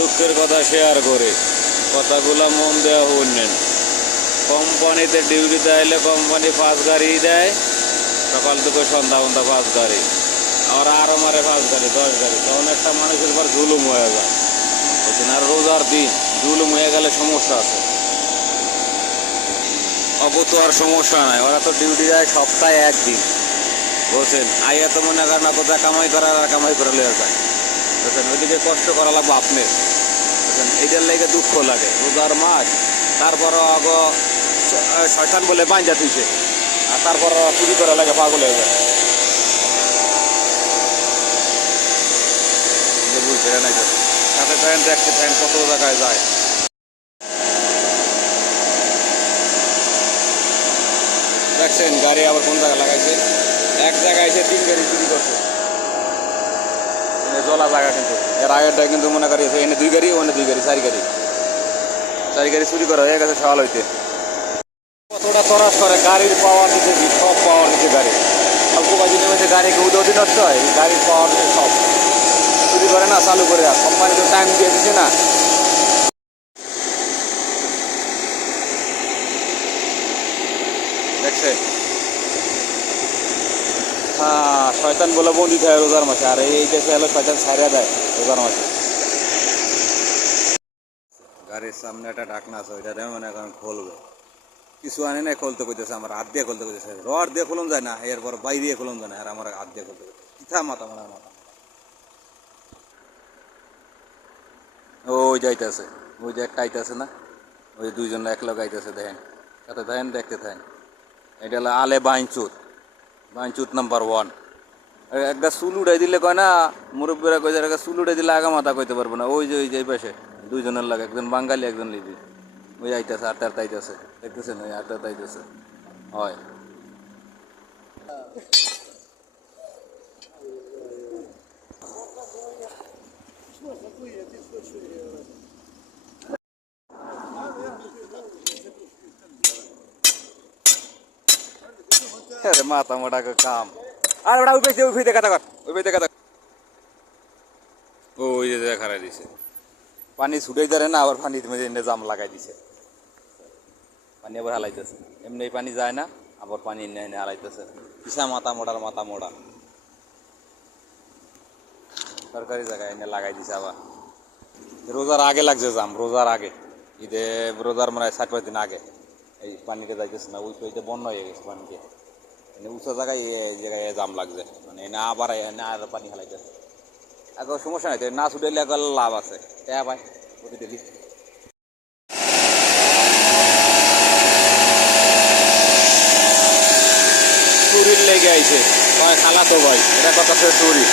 দুঃখের কথা শেয়ার করে কথাগুলো মন দেওয়া শুনলেন। কোম্পানিতে ডিউটিতে আইলে কোম্পানি 5 গাড়ি দেয়, সকাল থেকে সন্ধ্যা পর্যন্ত 5 গাড়ি, আরও মারে 5 গাড়ি 10 গাড়ি। তখন একটা মানুষের পর জুলুম হয়ে যায়, বুঝছেন। আর রোজার দিন জুলুম হয়ে গেলে সমস্যা আছে। অপু তো আর সমস্যা নাই, ওরা তো ডিউটি যায় সপ্তাহে 1 দিন, বুঝছেন। আইয়া তো মনে করেন না কোথায় কামাই করার আর কামাই করে লেগে যায়, বুঝছেন। ওইদিকে কষ্ট করা লাগবো আপনার, বুঝছেন। এইটার লেগে দুঃখ লাগে। রোজার মাস, তারপরও আগ শয়তান বলে বাইন্দা থুইছে, আর তারপর চুরি করা লাগে, পাগল হয়ে যায়। বুঝতে নাই সাথে থাকেন, দেখতে থাকেন কত জায়গায় যায়। দেখছেন গাড়ি আবার কোন জায়গায় লাগাইছে, এক জায়গায় এসে 3 গাড়ি চুরি করছে। জলা জায়গা, কিন্তু এর আগেরটা কিন্তু মনে করি এনে 2 গাড়ি, ওনে 2 গাড়ি, 4 গাড়ি, 4 গাড়ি চুরি করা হয়ে গেছে সকাল হইতে। কতটা তরাস করে গাড়ির পাওয়ার নিচে, সব পাওয়ার নিচে গাড়ি। অল্প কয়েকদিনের মধ্যে গাড়িকে উদয় নষ্ট হয়, গাড়ির পাওয়ার নিচে সব চুরি করে না, চালু করে। কোম্পানি তো টাইম দিয়ে দিচ্ছে না। দেখছেন, হ্যাঁ, শয়তান বলে বন্দি থাকে রোজার মাসে। আর এই দেশে হলো শয়তান ছাড়িয়ে দেয় রোজার মাসে। গাড়ির সামনে একটা ঢাকনা আছে, ওইটা মনে করেন খুলবে, কিছু আনে না, খুলতে কইতেছে। আমার হাত দিয়ে খুলতে কইতেছে, রড দিয়ে খুলুন যায় না, এরপর বাইরে দিয়ে খুলুন যায় না, আর আমার হাত দিয়ে খুলতে কইতেছে। কিথা মাথা মারা মাথা, ওই যাইতেছে, ওই যে একটা আইতেছে না, ওই 2 জন এক লোক আইতেছে, দেখেন সাথে থাকেন, দেখতে থাকেন। এটা হলো আলে বাইনচুত, বাইনচুত নাম্বার 1। একটা চুল উঠাই দিলে কয় না, মুরব্বীরা কইছে একটা চুল উঠাই দিলে আগা মাথা কইতে পারবো না। ওই যে পাশে 2 জনের লাগে, একজন বাঙালি একজন লিবি, ওই আইতেছে, আটটা আইতেছে, দেখতেছেন, ওই আটটা আইতেছে। হয় মাথা মোটা কাম। আর ওটা উঠেছে, ওই দেখা থাক, ওই দেখা থাক, ওই যে দেখা দিছে। পানি ছুটাই ধরে না, আবার পানির মধ্যে এনে জাম লাগাই দিছে, পানি আবার হালাইতেছে। এমনি পানি যায় না, আবার পানি এনে এনে হালাইতেছে। কিসা মাথা মোটার মাথা মোটা, সরকারি জায়গায় এনে লাগাই দিছে আবার। রোজার আগে লাগছে জাম, রোজার আগে, ঈদে রোজার মানে 7-5 দিন আগে এই পানিতে যাইতেছে না। ওই পাইতে বন্ধ হয়ে গেছে পানিতে, উঁচা জায়গায় এই জায়গায় জাম লাগছে, মানে না আবার না আর পানি হালাইতেছে। এখন সমস্যা নাই, না ছুটাইলে এখন লাভ আছে, টাকা পায় প্রতিদিনই। চুরির লেগে আইছে, কয় খালাতো ভাই, এটা কথা সে চুরি,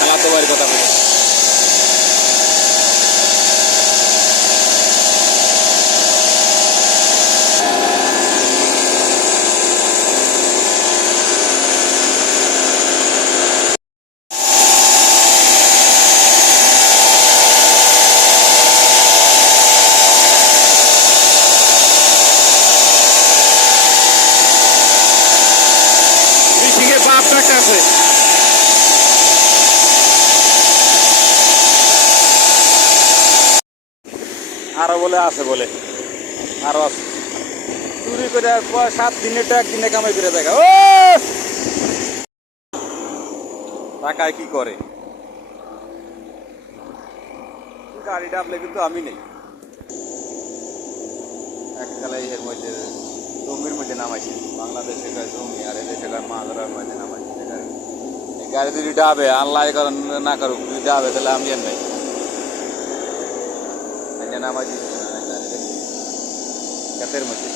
খালাতো ভাইয়ের কথা বলে। আরো বলে আছে, বলে আরো আছে, চুরি করে 7 দিনের টাকা কিনে কামাই করে দেখা। ও টাকায় কি করে, গাড়ি ডাবলে কিন্তু আমি নেই। এক খেলায় এর মধ্যে জমির মধ্যে নামাইছে, বাংলাদেশে জমি আর এদেশেকার মাদরার মধ্যে নামাইছে। এই গাড়ি যদি ডাবে, আল্লাহ না করুক, যদি ডাবে তাহলে আমি আর নাই নামাই দিচ্ছি ক্ষেতের মধ্যে।